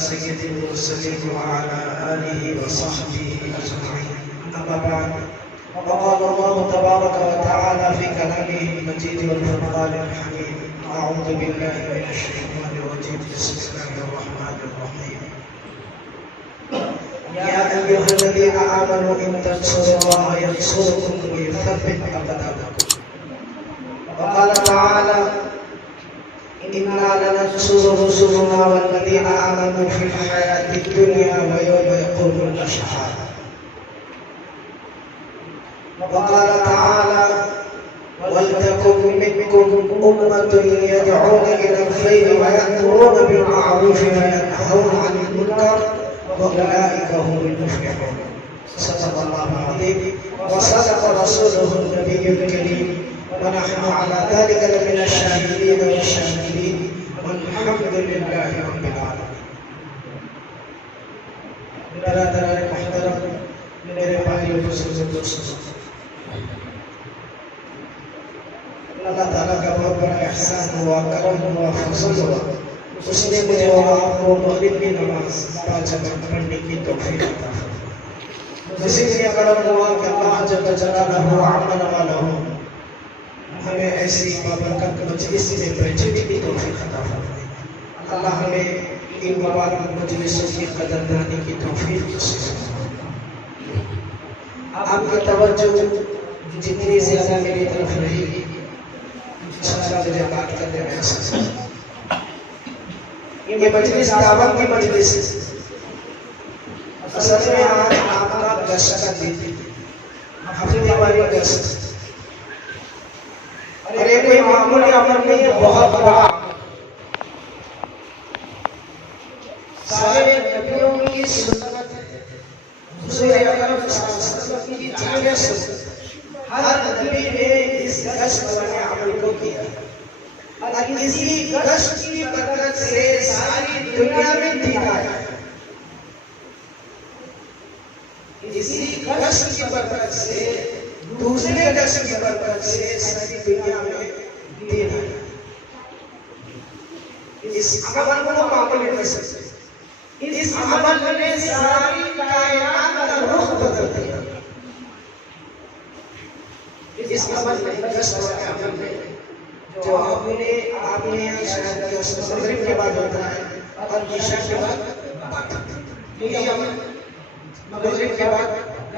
سيد المرسلين وعلى آله وصحبه أجمعين. أما بعد، وقال الله تبارك وتعالى في كلامه المجيد والفرقان الحميد: أعوذ بالله من الشيطان الرجيم. بسم الله الرحمن الرحيم. يا أيها الذين آمنوا إن تنصروا الله ينصركم ويثبت أقدامكم. وقال تعالى: إنا لننصر رسلنا والذين آمنوا في الحياة الدنيا ويوم يقوم الأشهاد. وقال تعالى: ولتكن منكم أمة يدعون إلى الخير ويأمرون بالمعروف وينهون عن المنكر وأولئك هم المفلحون. صدق الله العظيم وصدق رسوله النبي الكريم، ونحن على ذلك لمن الشاهدين والشاكرين، والحمد لله رب العالمين. برادران محترم، میرے بھائیو بزرگوں دوستوں، اللہ تعالیٰ کا بہت بڑا احسان ہوا، کرم ہوا، فضل ہوا. اس نے مجھے اور آپ کو مغرب کی نماز 5 وقت پڑھنے کی توفیق عطا فرمائی. اسی لیے کرم ہوا کہ اللہ جل جلالہ عمل والا ہو ہمیں ایسی بابرکت مجلس میں بیٹھنے کی توفیق عطا فرمائے. اللہ ہمیں ان مبارک مجلسوں کی قدردانی کی توفیق نصیب فرمائے. آپ کی توجہ جتنی زیادہ میری طرف رہے گی انشاءاللہ مجھے بات کرنے میں احساس ہوگا. یہ مجلس دعوت کی مجلس اصل میں آج آپ کا گشت کا دن ہفتے والی گشت، اور یہ کوئی معمولی عمل نہیں ہے، بہت بڑا. سارے نبیوں کی سنت حضور اکرم صلی اللہ علیہ وسلم کی جانب سے ہر نبی نے اس گشت والے عمل کو کیا، اور اسی گشت کی برکت سے ساری دنیا میں دین آیا. اسی گشت کی برکت سے، دوسرے گشت کی برکت سے ساری دنیا میں دین آیا. اس عمل کو معمول کر سکتے، اس عمل نے ساری کائنات کا رخ بدل دیا. اس عمل نے گشت والے عمل نے جو آپ نے شاید مغرب کے بعد ہوتا ہے اور عشاء کے بعد یہ عمل مغرب کے بعد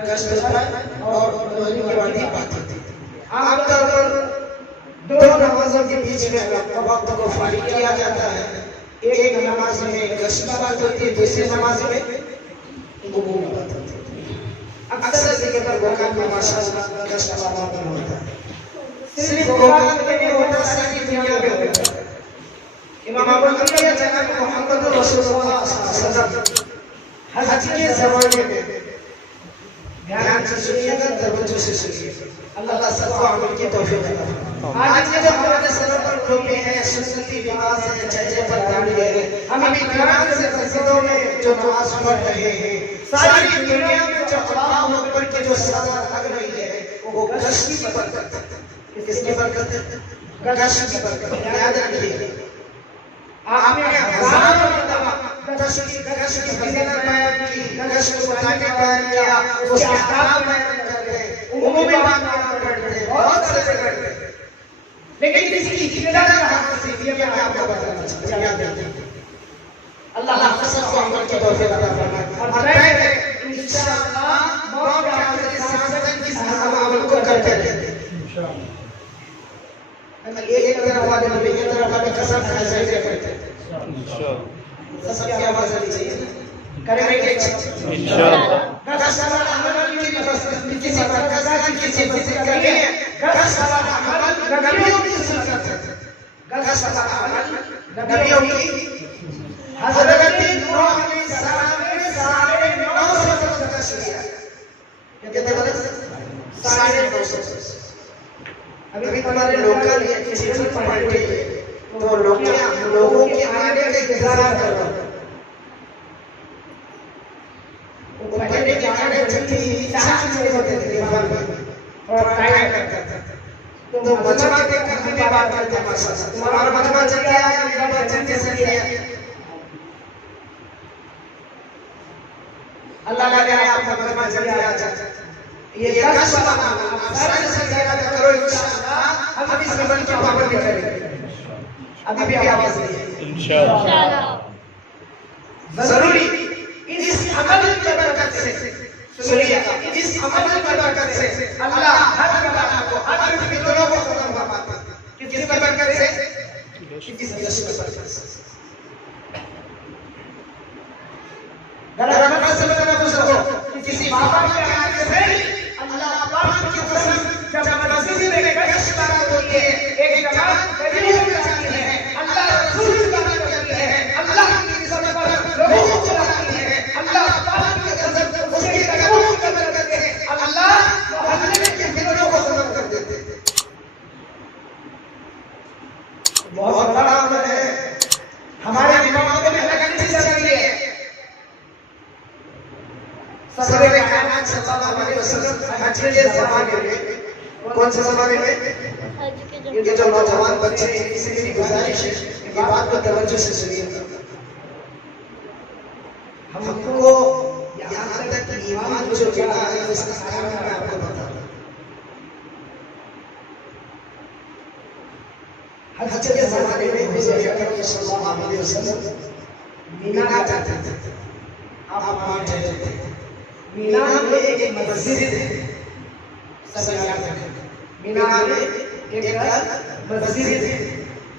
گشت ہوتا ہے اور مغرب کے بعد ہی بات ہوتی ہے. عام طور پر 2 نمازوں کے بیچ میں وقت کو فارغ کیا جاتا ہے. ایک نماز میں گشت کی بات ہوتی ہے، دوسری نماز میں عمومی بات ہوتی ہے. اکثر جگہ پر گوکان میں ماشاءاللہ گشت کا بات ہوتا ہے. صرف گوکان میں نہیں ہوتا، ساری دنیا میں ہوتا ہے. امام بخاری جناب محمد رسول اللہ صلی اللہ علیہ وسلم حج کے زمانے میں، دھیان سے سنیے گا، توجہ سے سنیے، اللہ سب کو عمل کی توفیق عطا فرمائے. آج کے جو ہمارے سروں پر ٹوپی ہے، سنتی لباس ہے، چہرے پر داڑھی ہے، ہم اطمینان سے مسجدوں میں جو نماز پڑھ رہے ہیں، ساری دنیا میں جو اللہ اکبر کی جو صدا لگ رہی ہے وہ گشت کی برکت ہے. کس کی برکت ہے؟ گشت کی برکت. یاد رکھیے، آپ نے ہزاروں مرتبہ گشت کی فضیلت بیان کی، گشت کو بتانے بیان کیا، اس کے احکام بیان کرتے، عمومی بات بیان کرتے، بہت سے کرتے، لیکن اس کی ابتدا کہاں سے یہ میں آپ کو بتانا چاہتا ہوں. یاد رکھیے، اللہ سب کو عمل کی توفیق عطا فرمائے. اور طے ہے انشاءاللہ موت کے آخر سانس تک اس عمل کو کرتے رہیں گے انشاءاللہ. ایک طرف والے نبی، ایک طرف والے قسم کھائے کرتے انشاءاللہ. سب کی آواز آنی چاہیے، کریں گے انشاءاللہ. گشت والا عمل کسی برکت کی کسی ذکر کریں، گشت والا عمل نبیوں کی سنت ہے. گشت والا عمل نبیوں کی. حضرت نوح علیہ السلام نے 950 برس گشت کیا. کتنے برس؟ 950. ابھی تمہارے لوکل یہ چیزیں پڑھ رہی ہے تو لوگوں کے آنے کا انتظار کر رہا ہوں. پہلے کے آنے چلتی 4 چیزیں ہوتے تھے اور ٹائم کرتا تھا. تو مجمع کے کبھی بھی بات کرتے ہیں ماشاءاللہ. تمہارا مجمع چل گیا ہے، میرا بات چلتے چل گیا. اللہ کا کہا ہے آپ کا فرمان جلدی آ جائے. یہ کشف آپ سارے سجدہ کرو انشاءاللہ ہم اس عمل کی پابندی کریں گے. ابھی بھی آواز نہیں ہے انشاءاللہ. ضروری اس عمل کی برکت سے سنیے اس عمل کی برکت سے اللہ ہر بلا کو ہر فکروں کو ختم فرماتا ہے. کس کی برکت سے؟ کس کی برکت سے؟ غلط سمجھنا دوسروں کسی بابا کے آگے سے اللہ پاک کی قسم جب مسجد میں کشف بات ہوتی ہے ایک جماعت قریب ہو جاتی ہے. اللہ رسول کی بات کرتی ہے. اللہ کی قسم پر لوگوں کو لاتی ہے. اللہ پاک کی قسم اس کی قدموں کی قدر کرتے ہیں. اللہ محلے کے فکروں کو ختم کر دیتے ہیں. بہت بڑا عمل ہے. ہمارے اماموں میں لگن کی ضروری ہے. سرور کائنات صلی اللہ علیہ وسلم حج کے لیے زمانے میں کون سے زمانے میں یہ جو نوجوان بچے ہیں اس سے میری گزارش ہے کہ بات کو توجہ سے سنیے. ہم کو یہاں تک ایمان جو ملا ہے اس کا کارن میں آپ کو بتاتا ہوں. حج کے زمانے میں حضور اکرم صلی اللہ علیہ وسلم مینا جاتے تھے. آپ مان جاتے تھے. مینا میں ایک مسجد ہے. سب یاد رکھیں مینا میں ایک مسجد ہے.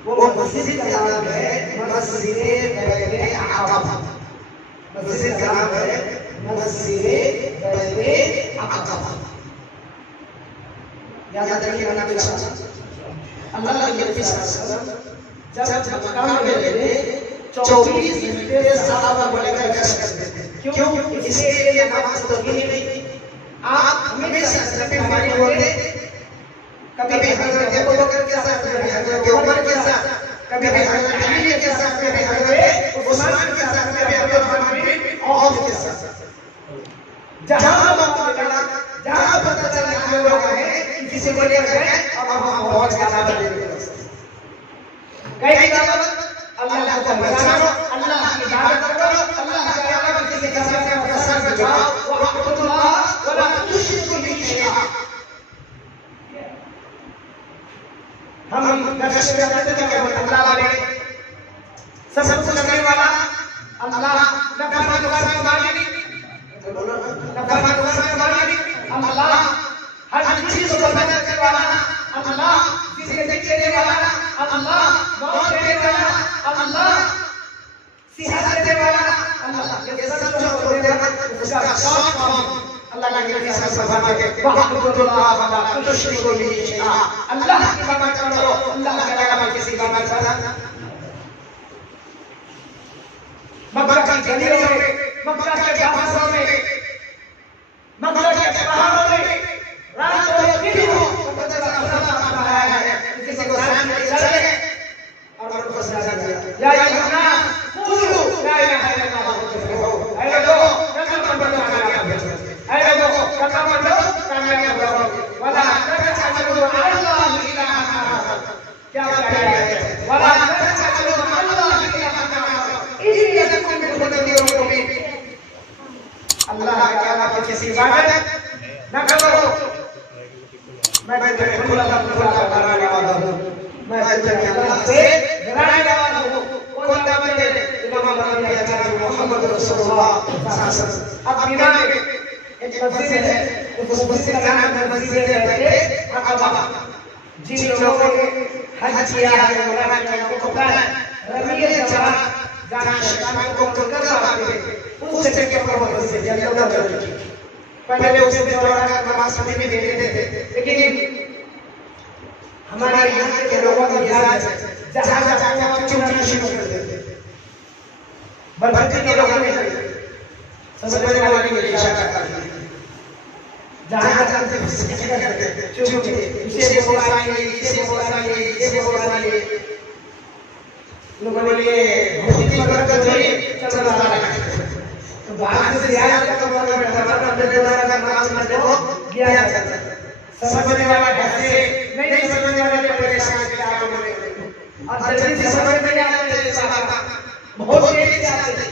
وہ مسجد کا نام ہے مسجد بیت عقبہ. مسجد کا نام ہے مسجد بیت عقبہ. یاد رکھیے اللہ کے ساتھ. اللہ کے نبی صلی اللہ علیہ وسلم جب مکہ میں رہے 24 گھنٹے صحابہ کو لے کر گشت کرتے تھے. کیوں؟ اس لیے یہ نماز تو نہیں. آپ ہمیشہ صرف ہماری ہوتے کبھی حضرت ابو بکر کے ساتھ کبھی حضرت عمر کے ساتھ کبھی حضرت علی کے ساتھ کبھی حضرت عثمان کے ساتھ کبھی عبدالرحمن بن عوف کے ساتھ. جہاں موقع ملا جہاں پتہ چلا ہم لوگ ہیں کسی کو لے کر گئے اب ہم پہنچ گئے دعوت دینے کے راستے. کئی دعوت اللہ کو پہچانو, اللہ کی عبادت کرو, اللہ کے علاوہ کسی کے ساتھ مسئلہ سے جڑاؤ. وَاعْبُدُوا اللَّهَ وَلَا تُشْرِكُوا بِهِ شَيْئًا. ہم گشت کرتے تھے کہ اللہ والے سب کچھ کرنے والا اللہ نفع نقصان کے مالک نفع نقصان کے مالک اللہ ہر چیز کو پیدا کرنے والا اللہ زندگی دینے والا اللہ موت دینے والا اللہ صحت دینے والا اللہ. یہ سب جو ہوتے ہیں اس کا شوق اللہ کے نبی صلی اللہ علیہ وسلم وَاعْبُدُوا اللَّهَ وَلَا تُشْرِكُوا بِهِ شَيْئًا. اللہ کی عبادت کرو, اللہ کے علاوہ کسی کی عبادت کرنا. مکہ کی گلیوں میں, مکہ کے بازاروں میں, مکہ کے پہاڑوں میں رات کو دن ہو پتہ چلا فرمایا ہے کسی کو سامنے چلے اور ان کو سجدہ کیا. یا ایھا الناس قولوا لا الہ الا اللہ تفلحوا. اے لوگوں کلمہ پڑھو کامیاب ہو جاؤ. اے لوگوں کلمہ پڑھو کامیاب ہو جاؤ. ولا تجعلوا مع اللہ الہا آخر. کیا کہا ہے؟ ولا تجعلوا مع اللہ الہا آخر انی لکم منہ نذیر مبین. اللہ کے علاوہ کسی عبادت نہ کرو. میں اللہ کرانے والا ہوں. میں اللہ سے ڈرانے والا ہوں. کون دعوت دے امام بخاری حضرت محمد رسول اللہ صلی اللہ علیہ وسلم. اب مینا میں ایک مسجد ہے, اس مسجد کا نام ہے مسجد بیت عقبہ. جن لوگوں نے حج کیا ہے مولانا کو پتہ ہے رمیہ جماعت جہاں شیطان کو کنکر آتے ہیں اس جگہ کے اوپر مسجد ہے. اللہ تعالی پہلے اسے دورہ کا نماز پڑھنے میں دیتے تھے, لیکن ہمارے یہاں کے لوگوں کا مزاج جہاں جہاں ہم چوٹنا شروع کر دیتے ہیں. بربتی کے لوگوں نے سمجھنے والے کے لیے اشارہ کرتے ہیں. جہاں جہاں سے چوٹے اسے بولائیے اسے بولائیے اسے بولائیے. لوگوں نے لیے بہت ہی برکت ہوئی چل رہا ہے. تو باہر سے زیادہ تک نماز پڑھنے کو دیا جاتا ہے. سمجھنے والا ہنسے, نہیں سمجھنے والے پریشان کیا اور جلدی سے سمجھ میں آتے ہیں. بہت دیر سے آتے ہیں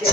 6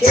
6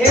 6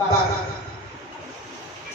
12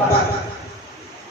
12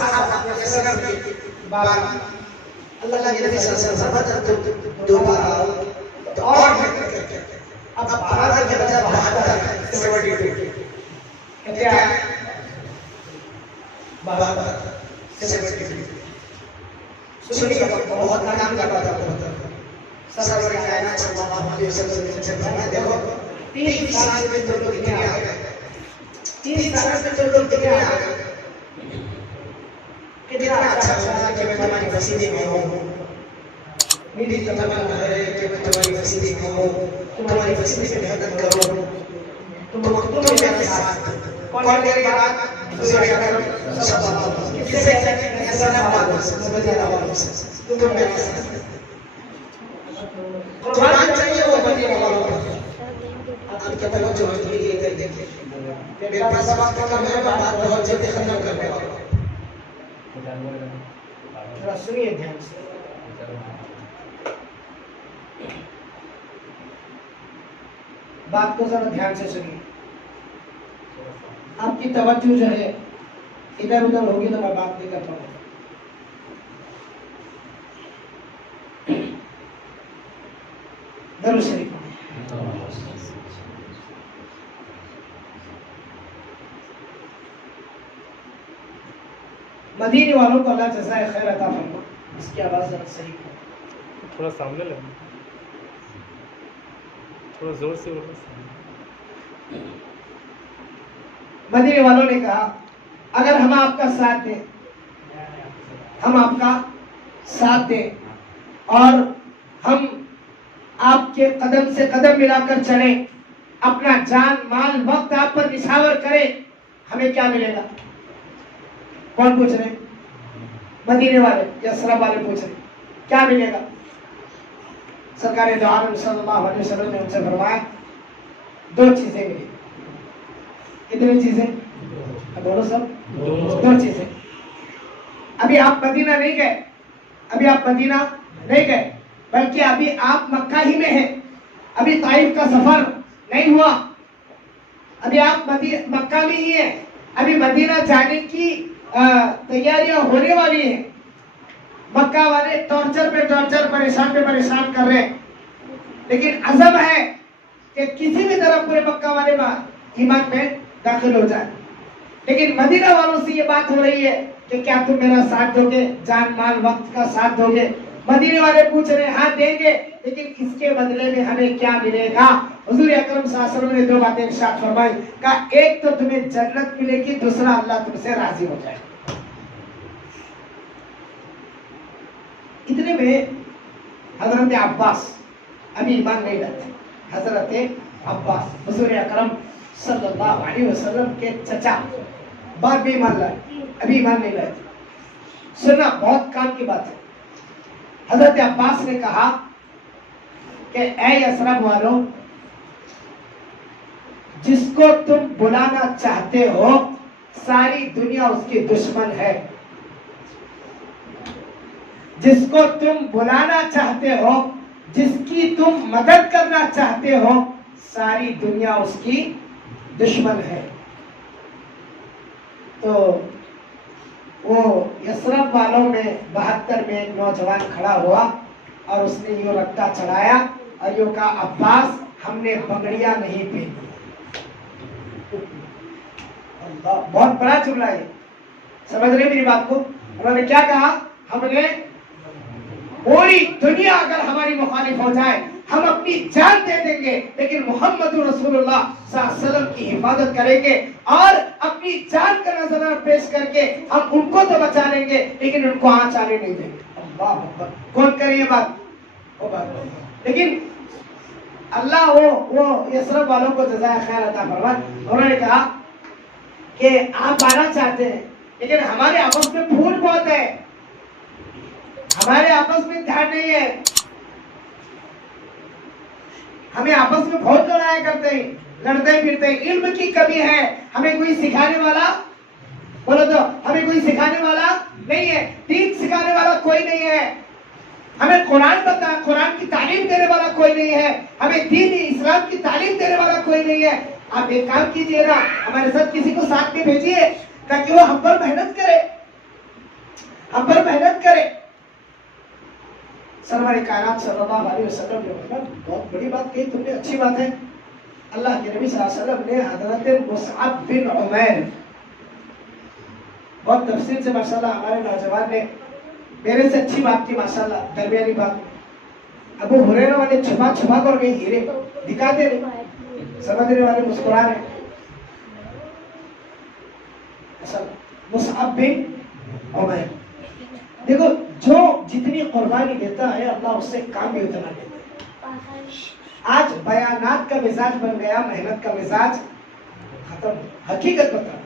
صحابہ کے سر کے بار اللہ کے نبی صلی اللہ علیہ وسلم دوبارہ تو اور اب 12 کے بجائے 72 کیا 72 سنیے بہت کام کا بات ہے سرور کائنات صلی اللہ علیہ وسلم سے فرمایا دیکھو 3 سال میں تو لوگ کتنے آ گئے 3 سال میں تو لوگ کتنے آ گئے کتنا اچھا ہوگا کہ میں تمہاری وسیلے میں ہوں میری تمنا ہے کہ میں تمہاری وسیلے میں ہوں تمہاری وسیلے میں محنت کروں تم میرے ساتھ کون میرے بات حضور اکرم صلی اللہ علیہ وسلم کسے کہتے ہیں حسن عباس مدینہ والوں سے تم میرے ساتھ قرآن چاہیے وہ مدینہ والوں کا آپ کی توجہ ہے یہ ادھر دیکھیں میرے پاس وقت کم ہے بات بہت جلدی ختم کرنے والا ذرا سنیے دھیان سے بات کو ذرا دھیان سے سنیے آپ کی توجہ جو ہے ادھر ادھر ہوگی تو میں بات نہیں کر پاؤں گا درود شریف مدینے والوں کو اللہ جزائے خیر عطا فرمائے اس کی آواز ذرا صحیح کرو تھوڑا سامنے لگا تھوڑا زور سے بولو مدینے والوں نے کہا اگر ہم آپ کا ساتھ دیں ہم آپ کا ساتھ دیں اور ہم آپ کے قدم سے قدم ملا کر چلیں اپنا جان مال وقت آپ پر نچھاور کریں ہمیں کیا ملے گا کون پوچھ رہے ہیں مدینے والے یا یثرب والے پوچھ رہے ہیں کیا ملے گا سرکار دو عالم صلی اللہ علیہ وسلم نے ان سے فرمایا 2 چیزیں ملی کتنی چیزیں بولو سب 2 چیزیں ابھی آپ مدینہ نہیں گئے ابھی آپ مدینہ نہیں گئے بلکہ ابھی آپ مکہ ہی میں ہیں ابھی طائف کا سفر نہیں ہوا ابھی آپ مکہ میں ہی ہیں ابھی مدینہ جانے کی تیاریاں ہونے والی ہیں مکہ والے ٹارچر پہ ٹارچر پریشان پہ پریشان کر رہے ہیں لیکن عزم ہے کہ کسی بھی طرح پورے مکہ والے ایمان میں داخل ہو جائے لیکن مدینہ والوں سے یہ بات ہو رہی ہے کہ کیا تم میرا ساتھ دو گے جان مال وقت کا ساتھ دو گے مدینے والے پوچھ رہے ہیں ہاں دیں گے لیکن اس کے بدلے میں ہمیں کیا ملے گا حضور اکرم صلی اللہ علیہ وسلم نے 2 باتیں ارشاد فرمائی کہ ایک تو تمہیں جنت ملے گی دوسرا اللہ تم سے راضی ہو جائے اتنے میں حضرت عباس ابھی ایمان نہیں لاتے حضرت عباس حضور اکرم صلی اللہ علیہ وسلم کے چچا بعد بھی ایمان لائے ابھی ایمان نہیں لائے سننا بہت کام کی بات ہے حضرت عباس نے کہا کہ اے یثرب والوں جس کو تم بلانا چاہتے ہو ساری دنیا اس کی دشمن ہے جس کو تم بلانا چاہتے ہو جس کی تم مدد کرنا چاہتے ہو ساری دنیا اس کی دشمن ہے تو وہ یثرب والوں میں 72 میں ایک نوجوان کھڑا ہوا اور اس نے یوں رکھتا چڑھایا اور یوں کہا عباس ہم نے پگڑیاں نہیں پہنی بہت بڑا جملہ ہے سمجھ رہے میری بات کو انہوں نے کیا کہا ہم نے پوری دنیا اگر ہماری مخالف ہو جائے ہم اپنی جان دے دیں گے لیکن محمد رسول اللہ صلی اللہ علیہ وسلم کی حفاظت کریں گے اور اپنی جان کا نظرانہ پیش کر کے ہم ان کو تو بچا لیں گے لیکن ان کو آنچ آنے نہیں دیں گے اللہ اکبر کون کرے یہ بات لیکن اللہ وہ یثرب والوں کو جزائے خیر عطا فرمائے انہوں نے کہا کہ آپ آنا چاہتے ہیں لیکن ہمارے آپس میں پھول بہت ہے ہمارے آپس میں دھیان نہیں ہے ہمیں آپس میں بہت لڑائی کرتے ہیں لڑتے پھرتے ہیں علم کی کمی ہے ہمیں کوئی سکھانے والا بولو تو ہمیں کوئی سکھانے والا نہیں ہے دین سکھانے والا کوئی نہیں ہے ہمیں قرآن کی تعلیم دینے والا کوئی نہیں ہے ہمیں دین اسلام کی تعلیم دینے والا کوئی نہیں ہے آپ ایک کام کیجئے نا ہمارے ساتھ کسی کو ساتھ میں بھیجیے تاکہ وہ ہم پر محنت کرے ہم پر محنت کریں. سرور کائنات صلی اللہ علیہ وسلم نے بہت بڑی بات کہی تم نے, اچھی بات ہے. اللہ کے نبی صلی اللہ علیہ وسلم نے حضرت مصعب بن عمیر, بہت تفصیل سے ماشاءاللہ ہمارے نوجوان نے میرے سے اچھی بات کی ماشاءاللہ, درمیانی بات. ابو ہریرہ والے چھپا چھپا کر گئے ہیرے دکھاتے نہیں, سمجھنے والے مسکرا رہے. مصعب بن عمیر, دیکھو جو جتنی قربانی دیتا ہے اللہ اس سے کام بھی اتنا دیتا ہے. آج بیانات کا مزاج بن گیا, محنت کا مزاج ختم. حقیقت بتا,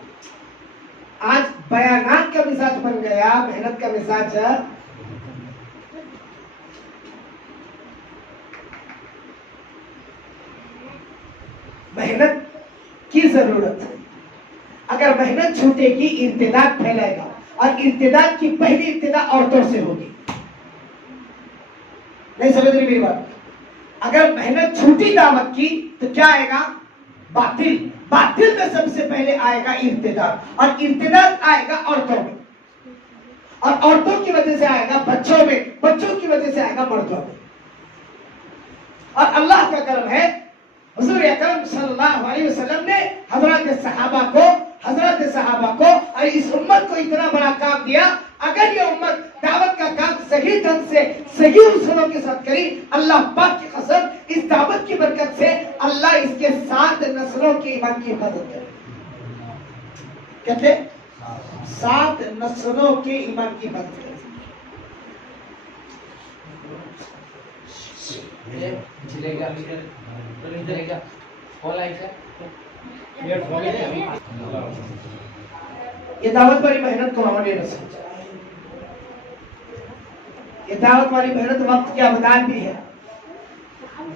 آج بیانات کا مزاج بن گیا, محنت کا مزاج. محنت کی ضرورت ہے. اگر محنت چھوٹے گی ارتداد پھیلے گا, اور ارتداد کی پہلی ابتدا عورتوں سے ہوگی. نہیں سمجھ رہی میری بات؟ اگر محنت چھوٹی دعوت کی تو کیا آئے گا؟ باطل. باطل میں سب سے پہلے آئے گا ارتداد, اور ارتداد آئے گا عورتوں میں, اور عورتوں کی وجہ سے آئے گا بچوں میں, بچوں کی وجہ سے آئے گا مردوں میں. اور اللہ کا کرم ہے, حضور اکرم صلی اللہ علیہ وسلم نے حضرات صحابہ کو اور اس امت کو اتنا بڑا کام دیا. اگر یہ امت دعوت کا کام صحیح ڈھنگ سے صحیح اصولوں کے ساتھ کری, اللہ پاک کی قسم اس دعوت کی برکت سے اللہ اس کے 7 نسلوں کی ایمان کی حفاظت کرے. کہتے 7 نسلوں کے ایمان کی حفاظت کرے. یہ دعوت والی محنت کو ہمیں نہ سمجھا. یہ دعوت والی محنت وقت کے ابدان بھی ہے,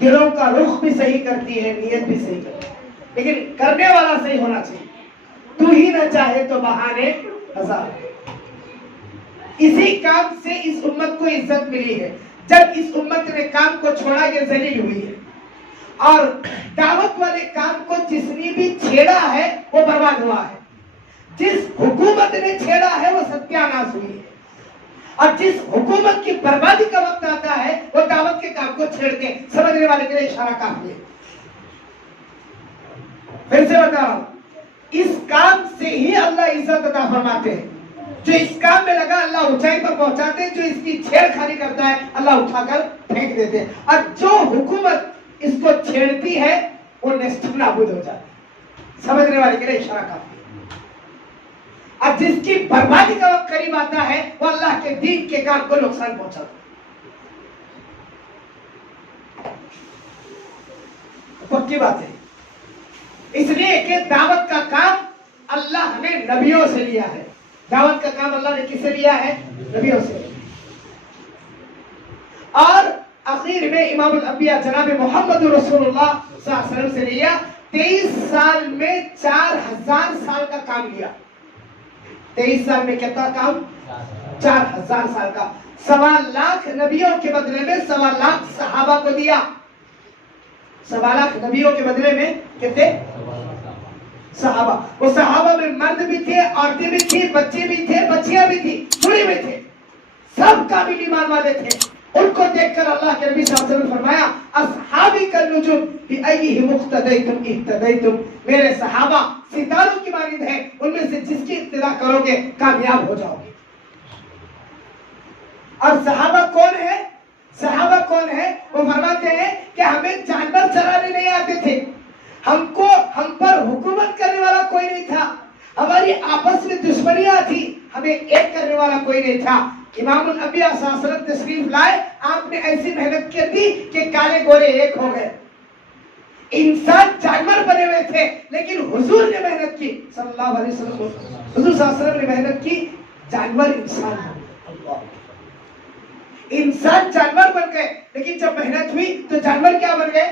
دلوں کا رخ بھی صحیح کرتی ہے, نیت بھی صحیح کرتی ہے, لیکن کرنے والا صحیح ہونا چاہیے. تو ہی نہ چاہے تو بہانے ہزار. اسی کام سے اس امت کو عزت ملی ہے. جب اس امت نے کام کو چھوڑا یہ ذلیل ہوئی ہے, اور دعوت والے کام کو جس نے بھی چھیڑا ہے وہ برباد ہوا ہے. جس حکومت نے چھیڑا ہے وہ ستیاناش ہوئی ہے, اور جس حکومت کی بربادی کا وقت آتا ہے وہ دعوت کے کام کو چھیڑتے ہیں. سمجھنے والے کے لیے اشارہ کافی ہے. پھر سے بتا رہا ہوں, اس کام سے ہی اللہ عزت عطا فرماتے ہیں. جو اس کام میں لگا اللہ اونچائی پر پہنچاتے ہیں, جو اس کی چھیڑ خانی کرتا ہے اللہ اٹھا کر پھینک دیتے ہیں. اور جو حکومت اس کو چھیڑتی ہے وہ نیست نابود ہو جاتی ہے. سمجھنے والے کے لیے اشارہ کافی ہے. اور جس کی بربادی کا وقت قریب آتا ہے وہ اللہ کے دین کے کام کو نقصان پہنچاتا ہے. پکی بات ہے. اس لیے کہ دعوت کا کام اللہ نے نبیوں سے لیا ہے. دعوت کا کام اللہ نے کس سے لیا ہے؟ نبیوں سے. اور آخر میں امام الانبیاء جناب محمد رسول اللہ صلی اللہ علیہ وسلم سے لیا. 23 سال میں 4000 سال کا کام لیا. 23 سال میں کتنا کام؟ 4000 سال کا. 1.25 لاکھ نبیوں کے بدلے میں 1.25 لاکھ صحابہ کو دیا. 1.25 لاکھ نبیوں کے بدلے میں کتنے؟ صحابہ. وہ صحابہ میں مرد بھی تھے, عورتیں بھی تھی, بچے بھی تھے, بچیاں بھی تھی, بوڑھے بھی تھے, سب کامل ایمان والے تھے. ان کو دیکھ کر اللہ کے نبی صلی اللہ علیہ وسلم نے فرمایا اصحابی کالنجوم بأیہم اقتدیتم اہتدیتم. میرے صحابہ ستاروں کی مانند ہیں, ان میں سے جس کی اقتدا کرو گے کامیاب ہو جاؤ گے. اور صحابہ کون ہے؟ صحابہ کون ہے؟ وہ فرماتے ہیں کہ ہمیں جانور چرانے نہیں آتے تھے, ہم پر حکومت کرنے والا کوئی نہیں تھا, ہماری آپس میں دشمنیاں تھی, ہمیں ایک کرنے والا کوئی نہیں تھا. امام الانبیاء صلی اللہ علیہ وسلم تشریف لائے, آپ نے ایسی محنت کی تھی کہ کالے گورے ایک ہو گئے. انسان جانور بنے ہوئے تھے لیکن حضور نے محنت کی صلی اللہ علیہ وسلم. حضور صلی اللہ علیہ وسلم نے محنت کی, جانور انسان بن گئے. انسان جانور بن گئے, لیکن جب محنت ہوئی تو جانور کیا بن گئے؟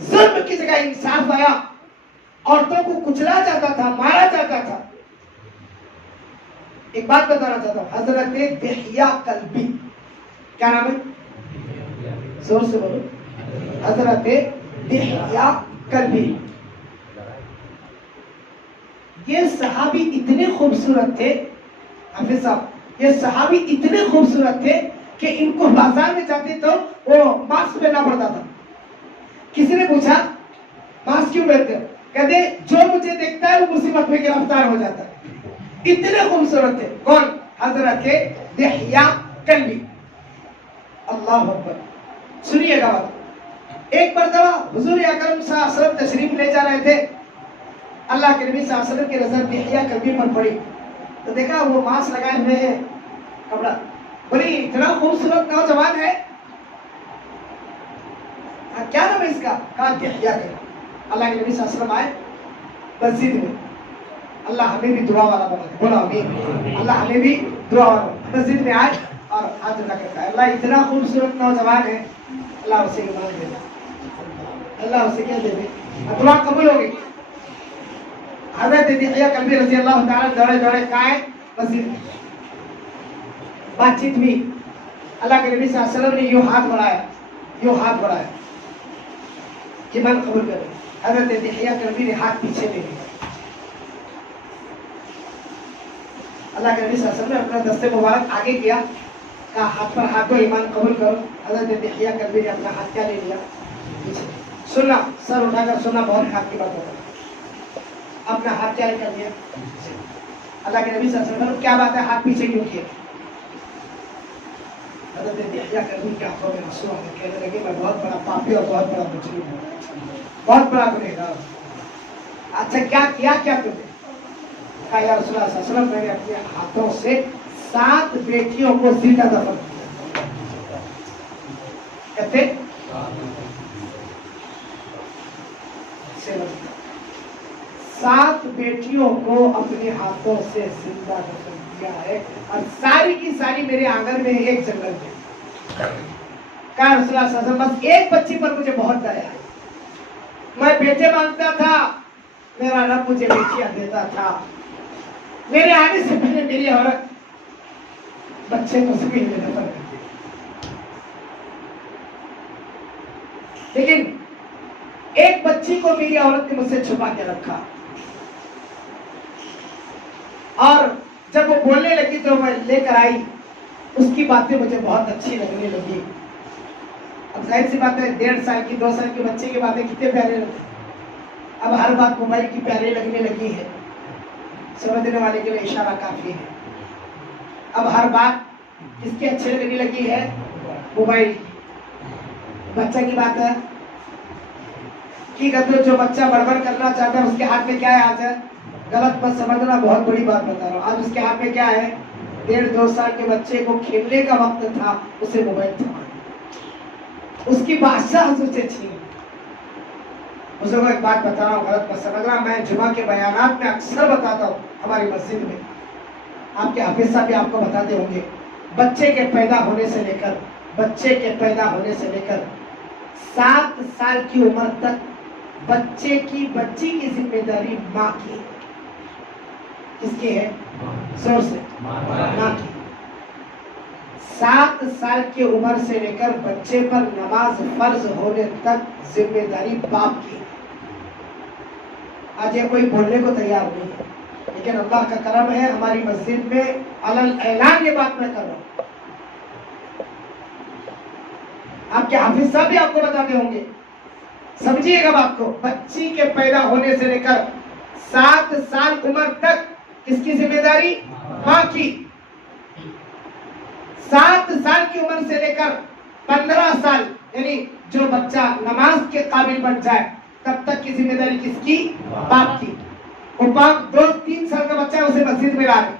ظلم کی جگہ انصاف آیا. عورتوں کو کچلا جاتا تھا, مارا جاتا تھا. ایک بات بتانا چاہتا ہوں, حضرت دحیہ کلبی, کیا نام ہے؟ زور سے بولو. حضرت دحیہ کلبی. یہ صحابی اتنے خوبصورت تھے, حافظ صاحب یہ صحابی اتنے خوبصورت تھے کہ ان کو بازار میں جاتے تو وہ ماسک پہننا پڑتا تھا. کسی نے پوچھا ماسک کیوں پہنتے ہو؟ کہتے جو مجھے دیکھتا ہے وہ مصیبت میں گرفتار ہو جاتا ہے. اتنے خوبصورت تھے. کون؟ حضرت دحیہ کلبی. اللہ اکبر. سنیے گا بات. ایک مرتبہ حضور اکرم صلی اللہ علیہ وسلم تشریف لے جا رہے تھے. اللہ کے نبی صلی اللہ علیہ وسلم کی نظر دحیہ کلبی پر پڑی تو دیکھا وہ ماسک لگائے ہوئے ہیں کپڑا. بڑی اتنا خوبصورت نوجوان ہے. کیا نام ہے اس کا؟ کہا دحیہ کلبی. اللہ کے نبی صلی اللہ علیہ وسلم آئے مسجد میں. اللہ ہمیں بھی دعا والا بنا دے. بولا آمین. اللہ ہمیں بھی دعا والا. مسجد میں آئے اور ہاتھ اٹھا کر کہا اللہ اتنا خوبصورت نوجوان ہے, اللہ اسے ایمان دے دے. اللہ اسے کیا دے دے؟ دعا قبول ہو گئی. حضرت دحیہ کلبی رضی اللہ تعالیٰ دوڑے دوڑے کائے مسجد میں. بات چیت ہوئی. اللہ کے نبی صلی اللہ علیہ وسلم نے یوں ہاتھ بڑھایا, یوں ہاتھ بڑھایا, ایمان قبول کر. حضرت دحیہ کلبی نے ہاتھ پیچھے لے لیا. اللہ کے نبی صلی اللہ علیہ وسلم نے اپنا دستے مبارک آگے کیا, کہا ہاتھ پر ہاتھ دو, ایمان قبول کرو. حضرت دحیہ کلبی نے اپنا ہاتھ کیا لے لیا؟ پیچھے. سننا, سر اٹھا کر سننا, بہت خاص کی بات ہوتا ہے. اپنا ہاتھ کیا کر دیا؟ اللہ کے نبی صلی اللہ علیہ وسلم کیا بات ہے ہاتھ پیچھے کیوں کیے؟ حضرت دحیہ کلبی کے آنکھوں میں آنسو آ گئے. کہنے لگے میں بہت بڑا پاپی اور بہت بڑا مجرم ہوں, بہت بڑا گنہگار. اچھا کیا کیا تم نے؟ کہا یا رسول اللہ صلی اللہ علیہ وسلم میں نے اپنے ہاتھوں سے 7 بیٹیوں کو زندہ دفن کیا. کہتے 7 بیٹیوں کو اپنے ہاتھوں سے زندہ دفن کیا ہے, اور ساری کی ساری میرے آنگن میں ایک جنگل میں. کہا رسول اللہ صلی اللہ علیہ وسلم بس ایک بچی پر مجھے بہت دیا ہے. میں بیٹے مانگتا تھا, میرا رب مجھے بیٹیاں دیتا تھا. میرے آنے سے پہلے میری عورت بچے کو زمین میں دفن کر دی. لیکن ایک بچی کو میری عورت نے مجھ سے چھپا کے رکھا, اور جب وہ بولنے لگی تو میں لے کر آئی. اس کی باتیں مجھے بہت اچھی لگنے لگی. اب ظاہر سی بات ہے 1.5 سال کی 2 سال کی بچے کی باتیں کتنے پیارے لگتے. اب ہر بات موبائل کی پیاری لگنے لگی ہے. سمجھنے والے کے لیے اشارہ کافی ہے. اب ہر بات کس کے اچھے لگنے لگی ہے؟ موبائل کی. بچہ کی بات ہے کی کرتے جو بچہ بڑبڑ کرنا چاہتا ہے اس کے ہاتھ میں کیا ہے؟ آج ہے غلط مت سمجھنا, بہت بڑی بات بتا رہا ہوں. آج اس کے ہاتھ میں کیا ہے؟ 1.5-2 سال کے بچے کو کھیلنے کا وقت تھا, اسے موبائل تھا. اس کی بادشاہ اسے چھین. اسے کو ایک بات بتا رہا ہوں, غلط مت سمجھنا. میں جمعہ کے بیانات میں اکثر بتاتا ہوں ہماری مسجد میں, آپ کے حافظ صاحب بھی آپ کو بتاتے ہوں گے. بچے کے پیدا ہونے سے لے کر 7 سال کی عمر تک بچی کی ذمہ داری ماں کی. کس کی ہے؟ زور سے ماں کی. 7 سال کی عمر سے لے کر بچے پر نماز فرض ہونے تک ذمہ داری باپ کی. آج یہ کوئی بولنے کو تیار نہیں ہے, لیکن اللہ کا کرم ہے ہماری مسجد میں علل اعلان یہ بات میں کر رہا ہوں. آپ کے حافظ صاحب بھی آپ کو بتاتے ہوں گے. سمجھیے گا بات کو. بچی کے پیدا ہونے سے لے کر 7 سال عمر تک کس کی ذمہ داری؟ ماں کی. 7 سال کی عمر سے لے کر 15 سال یعنی جو بچہ نماز کے قابل بن جائے تب تک کی ذمہ داری کس کی؟ باپ کی. وہ باپ 2-3 سال کا بچہ ہے اسے مسجد میں لا رہے,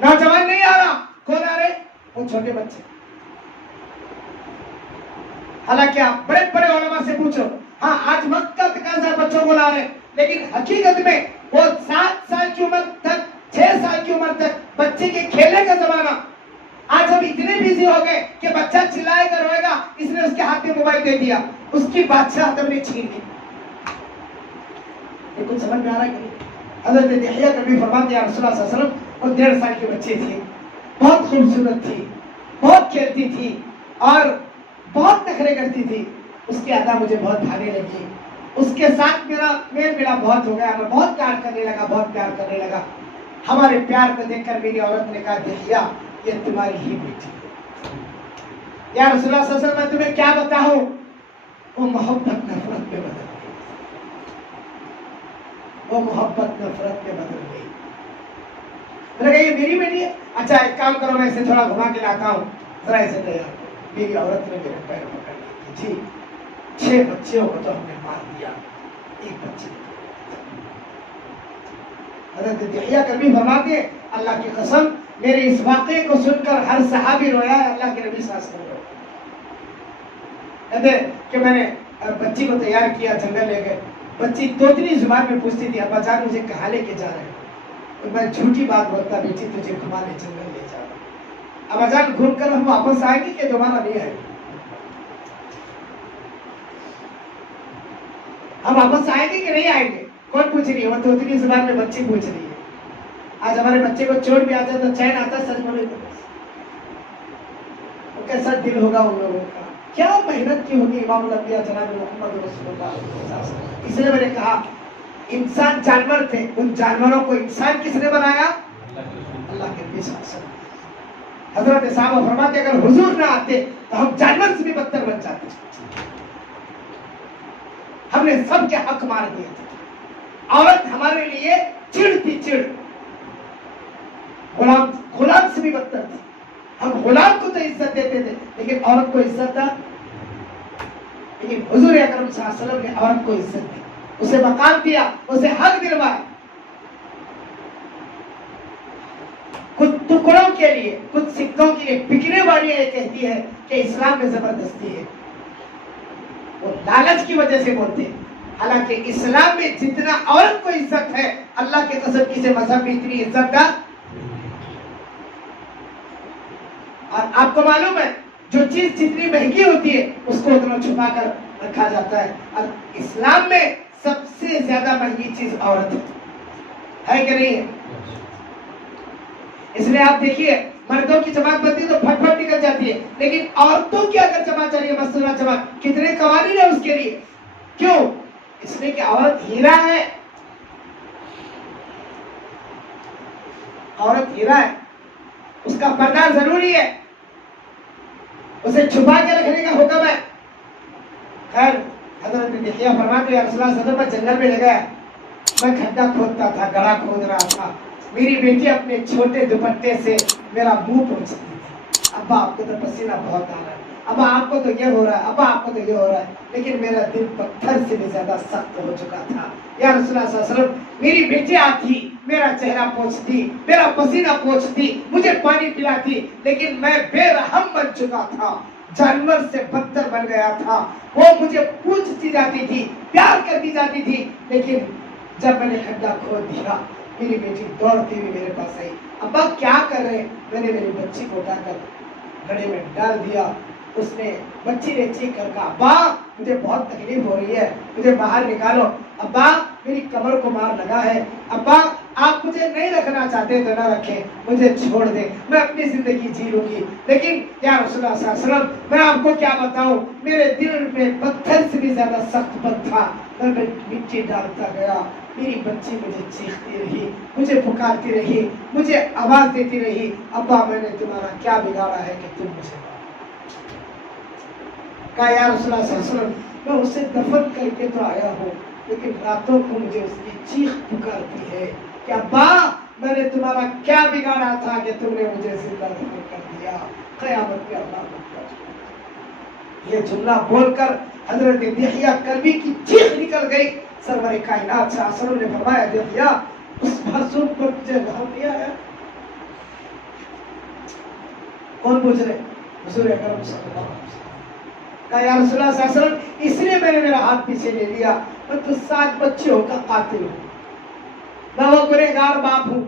نوجوان نہیں آ رہا. کون آ رہے؟ وہ چھوٹے بچے. حالانکہ آپ بڑے بڑے علماء سے پوچھو, ہاں آج وقت کا تقاضا بچوں کو لا رہے, لیکن حقیقت میں وہ 7 سال کی عمر تک 6 سال کی عمر تک بچے کے کھیلنے کا زمانہ. آج ہم اتنے بزی ہو گئے کہ بچہ چلائے گا روئے گا, اس نے اس کے ہاتھ میں موبائل دے دیا, اس کی بادشاہ تم نے چھین لی. یہ کچھ سمجھ میں آ رہا ہے کہ حضرت دحیہ کلبی فرماتے ہیں رسول اللہ صلی اللہ علیہ وسلم, وہ 1.5 سال کی بچی تھی, بہت خوبصورت تھی, بہت کھیلتی تھی اور بہت نخرے کرتی تھی. اس کی ادا مجھے بہت بھانے لگی. اس کے ساتھ میرا میل ملا بہت ہو گیا, میں بہت پیار کرنے لگا. ہمارے پیار کو دیکھ کر میری عورت نے کہا دحیہ یہ تمہاری ہی بیٹی ہے۔ یا رسول اللہ صلی اللہ علیہ وسلم میں تمہیں کیا بتاؤں، وہ محبت نفرت میں بدل گئی، وہ محبت نفرت میں بدل گئی۔ میں نے کہا یہ میری بیٹی ہے، اچھا ایک کام کرو میں اسے تھوڑا گھما کے لاتا ہوں، ذرا اسے لے آؤ۔ میری عورت نے میرے پیر پکڑ لیے، جی 6 بچوں کو تو ہم نے مار دیا، ایک بچے حضرت دحیہ کبھی فرماتے ہیں اللہ کی قسم میرے اس واقعے کو سن کر ہر صحابی رویا ہے، اللہ کے نبی صلی اللہ علیہ وسلم رویا۔ کہتے ہیں کہ میں نے بچی کو تیار کیا، جنگل لے گئے، بچی توتلی زبان میں پوچھتی تھی ابا جان مجھے کہاں لے کے جا رہے ہیں، تو میں جھوٹی بات بولتا بیٹی تجھے گھمانے جنگل لے جا رہا ہوں۔ ابا جان گھوم کر ہم واپس آئیں گے کہ دوبارہ نہیں آئیں گے؟ ہم واپس آئیں گے کہ نہیں آئیں گے؟ کون پوچھ رہی ہے؟ وہ توتلی زبان میں بچی پوچھ رہی ہے۔ آج ہمارے بچے کو چوٹ بھی آتا ہے تو چین آتا ہے، سچ بولے تو وہ کیسا دل ہوگا ان لوگوں کا، کیا محنت کی ہوگی امام الانبیاء جناب محمد رسول اللہ صلی اللہ علیہ وسلم۔ اس لیے میں نے کہا انسان جانور تھے، ان جانوروں کو انسان کس نے بنایا؟ اللہ کے نبی صلی اللہ علیہ وسلم۔ حضرت صحابہ فرماتے اگر حضور نہ آتے تو ہم جانور سے بھی بدتر بن جاتے، ہم نے سب کے حق مار دیے تھے۔ عورت ہمارے لیے چڑ تھی، چڑ، غلام سے بھی بدتر تھی۔ ہم غلام کو تو عزت دیتے تھے لیکن عورت کو عزت تھا، لیکن حضور اکرم صلی اللہ علیہ وسلم نے عورت کو عزت دی، اسے مقام دیا، اسے حق دلوایا۔ کچھ ٹکڑوں کے لیے، کچھ سکوں کے لیے بکنے والی یہ کہتی ہے کہ اسلام میں زبردستی ہے، وہ لالچ کی وجہ سے بولتے ہیں، حالانکہ اسلام میں جتنا عورت کو عزت ہے اللہ کے قسم کسی مذہب میں اتنی عزت کا۔ اور آپ کو معلوم ہے جو چیز جتنی مہنگی ہوتی ہے اس کو اتنا چھپا کر رکھا جاتا ہے، اور اسلام میں سب سے زیادہ مہنگی چیز عورت ہے کہ نہیں ہے؟ اس لیے آپ دیکھیے مردوں کی جماعت بنتی ہے تو پھٹ پھٹ نکل جاتی ہے، لیکن عورتوں کی اگر جماعت چلیے مسئلہ جماعت کتنے قوانین ہے اس کے لیے، کیوں؟ اس لیے کہ عورت ہیرا ہے، عورت ہیرا ہے، اس کا پردہ ضروری ہے، اسے چھپا کے رکھنے کا حکم ہے۔ خیر حضرت دحیہ فرماتے ہیں رسول اللہ صلی اللہ علیہ وسلم جنگل میں لے گیا، میں کھڈا کھودتا تھا، گڑھا کھود رہا تھا، میری بیٹی اپنے چھوٹے دوپٹے سے میرا منہ پوچھتی تھی، ابا آپ کو تو پسینہ بہت آ رہا ہے، ابا آپ کو تو یہ ہو رہا ہے، ابا آپ کو تو یہ ہو رہا ہے، لیکن میرا دل پتھر سے بھی زیادہ سخت ہو چکا تھا۔ یا رسول اللہ صلی اللہ علیہ وسلم میری بیٹی آتی، میرا چہرہ پوچھتی، میرا پسینہ پوچھتی، مجھے پانی پلاتی، لیکن میں بے رحم بن چکا تھا، جانور سے بدتر بن گیا تھا۔ وہ مجھے پوچھتی جاتی تھی، پیار کرتی جاتی تھی، لیکن جب میں نے کھڈا کھود دیا میری بیٹی دوڑتی ہوئی میرے پاس آئی، ابا کیا کر رہے؟ میں نے میری بچی کو اٹھا کر گڑھے میں ڈال دیا، اس نے بچی نے چیخ کر کہا ابا مجھے بہت تکلیف ہو رہی ہے، مجھے باہر نکالو، ابا میری کمر کو مار لگا ہے، ابا آپ مجھے نہیں رکھنا چاہتے تو نہ رکھیں، مجھے چھوڑ دیں، میں اپنی زندگی جی لوں گی۔ لیکن یا رسول اللہ صلی اللہ علیہ وسلم میں آپ کو کیا بتاؤں، میرے دل میں پتھر سے بھی زیادہ سخت پن تھا، میں مٹی ڈالتا گیا، میری بچی مجھے چیختی رہی، مجھے پکارتی رہی، مجھے آواز دیتی رہی، ابا میں نے تمہارا کیا بگاڑا ہے کہ تم مجھے؟ کہا یا رسول اللہ صلی اللہ علیہ وسلم میں اسے دفن کر کے تو آیا ہوں، لیکن راتوں کو مجھے اس کی چیخ پکارتی ہے کہ ابا میں نے تمہارا کیا بگاڑا تھا کہ تم نے مجھے زندہ دفن کر دیا، قیامت میں اللہ کو پہنچ۔ یہ جملہ بول کر حضرت دحیہ کلبی کی چیخ نکل گئی۔ سرور کائنات صلی اللہ علیہ وسلم نے فرمایا دحیہ اس معصوم پر تجھے رحم نہیں آیا؟ کون پوچھ رہے؟ حضور اکرم صلی اللہ علیہ وسلم۔ کہا یا رسول اللہ صلی اللہ علیہ وسلم اس لیے میں نے میرا ہاتھ پیچھے لے لیا، میں تو 7 بچوں کا قاتل ہوں، میں وہ گنہگار باپ ہوں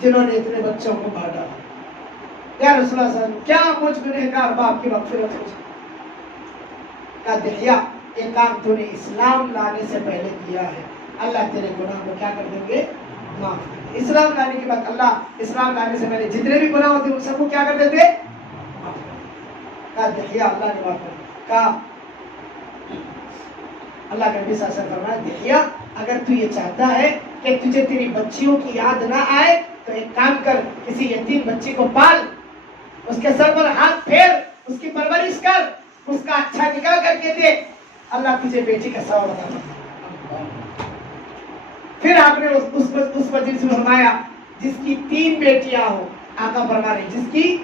جنہوں نے اتنے بچوں کو مار ڈالا۔ یا رسول اللہ صلی اللہ علیہ وسلم کیا مجھ گنہگار باپ کی مغفرت ہو سکتی؟ کہا دحیہ یہ کام تو نے اسلام لانے سے پہلے کیا ہے، اللہ تیرے گناہ کو کیا کر دیں گے؟ معاف کر دیں۔ اسلام لانے کے بعد اللہ اسلام لانے سے پہلے جتنے بھی گناہ ہوتے ان سب کو کیا کر دیتے؟ کہا دحیہ اللہ نے معاف کر دیا۔ کہا اللہ کے نبی صلی اللہ علیہ وسلم فرمایا دحیہ اگر تو یہ چاہتا ہے کہ تجھے تیری بچیوں کی یاد نہ آئے تو ایک کام کر, کسی یتیم بچی کو پال, اس کے سر پر ہاتھ پھیر, اس کی پرورش کر, اس کا اچھا نکاح کر کے دے, اللہ تجھے بیٹی کا ثواب عطا کرے. پھر آپ نے اس مجلس میں فرمایا جس کی 3 بیٹیاں ہوں, آقا فرما رہے جس کی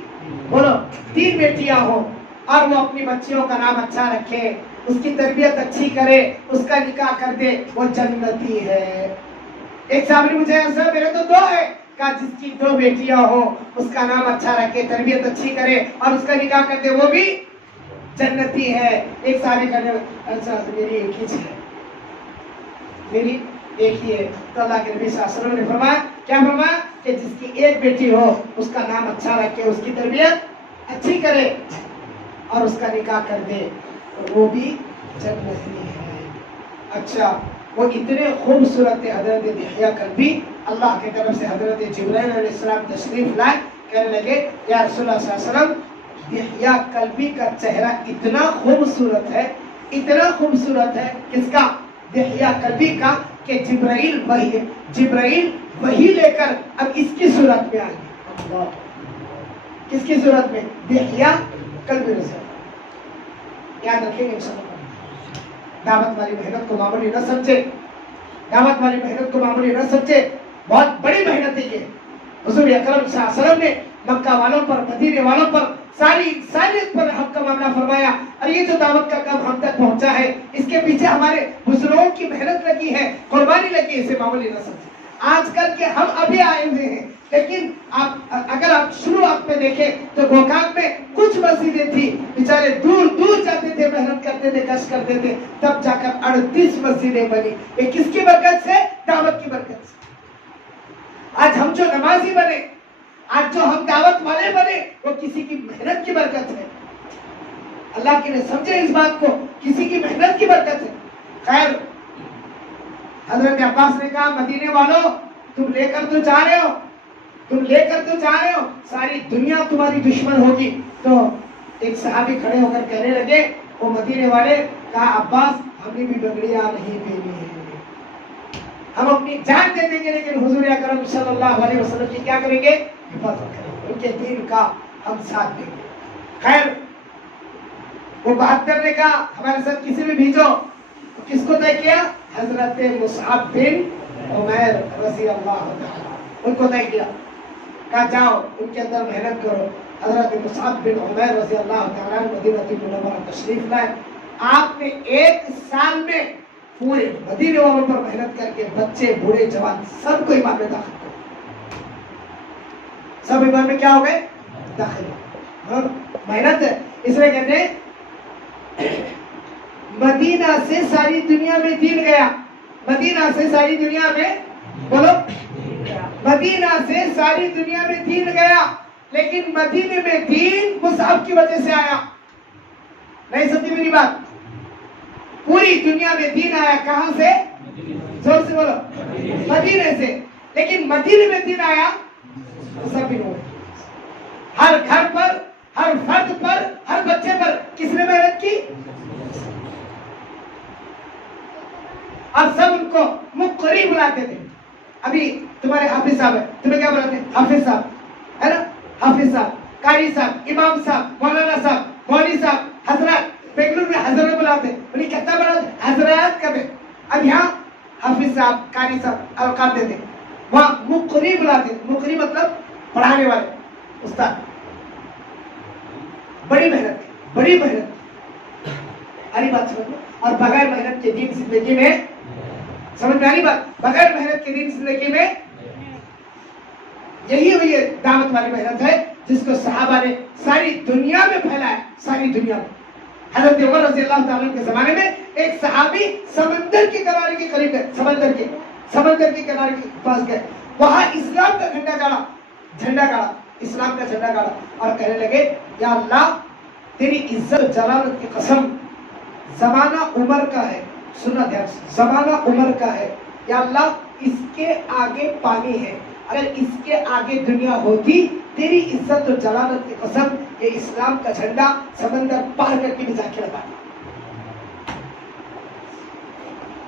بولو 3 بیٹیاں ہوں اور وہ اپنی بچیوں کا نام اچھا رکھے, اس کی تربیت اچھی کرے, اس کا نکاح کر دے, وہ جنتی ہے. ایک صاحب نے مجھے ایسا, میرے تو 2 ہے, کہا جس کی 2 بیٹیاں ہو, اس کا نام اچھا رکھے, تربیت اچھی کرے اور اس کا نکاح کر دے, وہ بھی جنتی ہے. ایک صاحب کہنے اچھا میری ایک ہی ہے, میری ایک ہی ہے. تو اللہ کے نبی صلی اللہ علیہ وسلم نے فرمایا, کیا فرمایا کہ جس کی 1 بیٹی ہو اس کا نام اچھا رکھے, اس کی تربیت اچھی کرے اور اس کا نکاح کر دے, وہ بھی جنتی ہے. اچھا وہ اتنے خوبصورت حضرت دحیہ کلبی, اللہ کی طرف سے حضرت جبرائیل علیہ السلام تشریف لائے, کہنے لگے یا رسول اللہ صلی اللہ علیہ وسلم دحیہ کلبی کا چہرہ اتنا خوبصورت ہے, اتنا خوبصورت ہے, کس کا؟ دحیہ کلبی کا, کہ جبرائیل وہی لے کر اب اس کی صورت میں آ گئی. کس کی صورت میں؟ دحیہ کلبی رسول. یاد رکھیں گے انشاءاللہ. دعوت والی محنت کو معمولی نہ سمجھے, دعوت والی محنت کو معمولی نہ سمجھے, بہت بڑی محنت ہے یہ. حضور اکرم صلی اللہ علیہ وسلم نے مکہ والوں پر, مدینے والوں پر, ساری انسانیت پر حق کا معاملہ فرمایا. اور یہ جو دعوت کا کام ہم تک پہنچا ہے, اس کے پیچھے ہمارے بزرگوں کی محنت لگی ہے, قربانی لگی ہے, اسے معمولی نہ سمجھے. آج کل کے ہم ابھی آئے ہوئے ہیں, لیکن اگر آپ شروعات میں دیکھیں تو گوکاک میں کچھ مسجدیں تھی, بیچارے دور دور جاتے تھے, محنت کرتے تھے, کشٹ کرتے تھے, تب جا کر 38 مسجدیں بنی. یہ کس کی برکت سے؟ دعوت کی برکت سے. آج ہم جو نمازی بنے, آج جو ہم دعوت والے بنے, وہ کسی کی محنت کی برکت ہے. اللہ کے لیے سمجھے اس بات کو, کسی کی محنت کی برکت ہے. خیر, حضرت عباس نے کہا مدینے والوں تم لے کر تو جا رہے ہو, تم لے کر تو جا رہے ہو, ساری دنیا تمہاری دشمن ہوگی. تو ایک صحابی کھڑے ہو کر کہنے لگے, وہ مدینے والے, کہا عباس ہم نے بھی بگڑیاں نہیں پہنی ہیں, ہم اپنی جان دے دیں گے, لیکن حضور اکرم صلی اللہ علیہ وسلم کی کیا کریں گے؟ حفاظت کریں گے, ان کے دین کا ہم ساتھ دیں گے. خیر, وہ 72 نے کہا ہمارے ساتھ کسی بھی بھیجو. کس کو طے کیا؟ حضرت مصعب بن عمیر رضی اللہ تعالیٰ, ان کو طے کیا. کہا جاؤ ان کے اندر محنت کرو. حضرت مصعب بن عمیر رضی اللہ تعالیٰ مدینہ منورہ تشریف لائے. آپ نے 1 سال میں پورے مدینے والوں پر محنت کر کے بچے, بوڑھے, جوان سب کو ایمان میں داخل کر, سب ایمان میں کیا ہو گئے؟ داخل. محنت ہے, اس لیے کہتے ہیں مدینہ سے ساری دنیا میں دین گیا. مدینہ سے ساری دنیا میں, بولو, مدینہ سے ساری دنیا میں دین گیا, لیکن مدینے میں دین مصعب کی وجہ سے آیا. نہیں سمجھی میری بات؟ پوری دنیا میں دین آیا کہاں سے؟ زور سے بولو, مدینے سے. لیکن مدینے میں دین آیا مصعب بن عمیر. ہر گھر پر, ہر فرد پر, ہر بچے پر کس نے محنت کی؟ اور سب ان کو مقری بلاتے تھے. ابھی تمہارے حافظ صاحب ہے, تمہیں کیا بلاتے ہیں؟ حافظ صاحب, ہے نا, حافظ صاحب, قاری صاحب, امام صاحب, مولانا صاحب, مولوی صاحب, حضرت. بنگلور میں حضرت بلاتے, انہیں کتنا بلاتے؟ حضرات کہتے. اب یہاں حافظ صاحب, قاری صاحب القاب دیتے, وہاں مقری بلاتے. مقری مطلب پڑھانے والے, استاد. بڑی محنت, بڑی محنت. اری بات سمجھ لو. اور بغیر محنت کے دین زندگی میں, سمجھ میں آ رہی بات؟ بغیر محنت کے دین زندگی میں یہی ہوئی دعوت والی محنت ہے جس کو صحابہ نے ساری دنیا میں پھیلایا, ساری دنیا میں. حضرت عمر رضی اللہ تعالیٰ کے زمانے میں ایک صحابی سمندر کے کنارے کے قریب گئے, سمندر کے کنارے کے پاس گئے, وہاں اسلام کا جھنڈا گاڑا, اسلام کا جھنڈا گاڑا, اور کہنے لگے یا اللہ تیری عزت جلالت کی قسم, زمانہ عمر کا ہے, سننا دھیان سے, زمانہ عمر کا ہے, یا اللہ اس کے آگے پانی ہے, اگر اس کے آگے دنیا ہوتی تیری عزت و جلالت کی قسم یہ اسلام کا جھنڈا سمندر پار کر کے بھی جا کے لگاتا.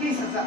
30,000।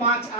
5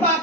5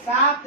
7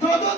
2-2,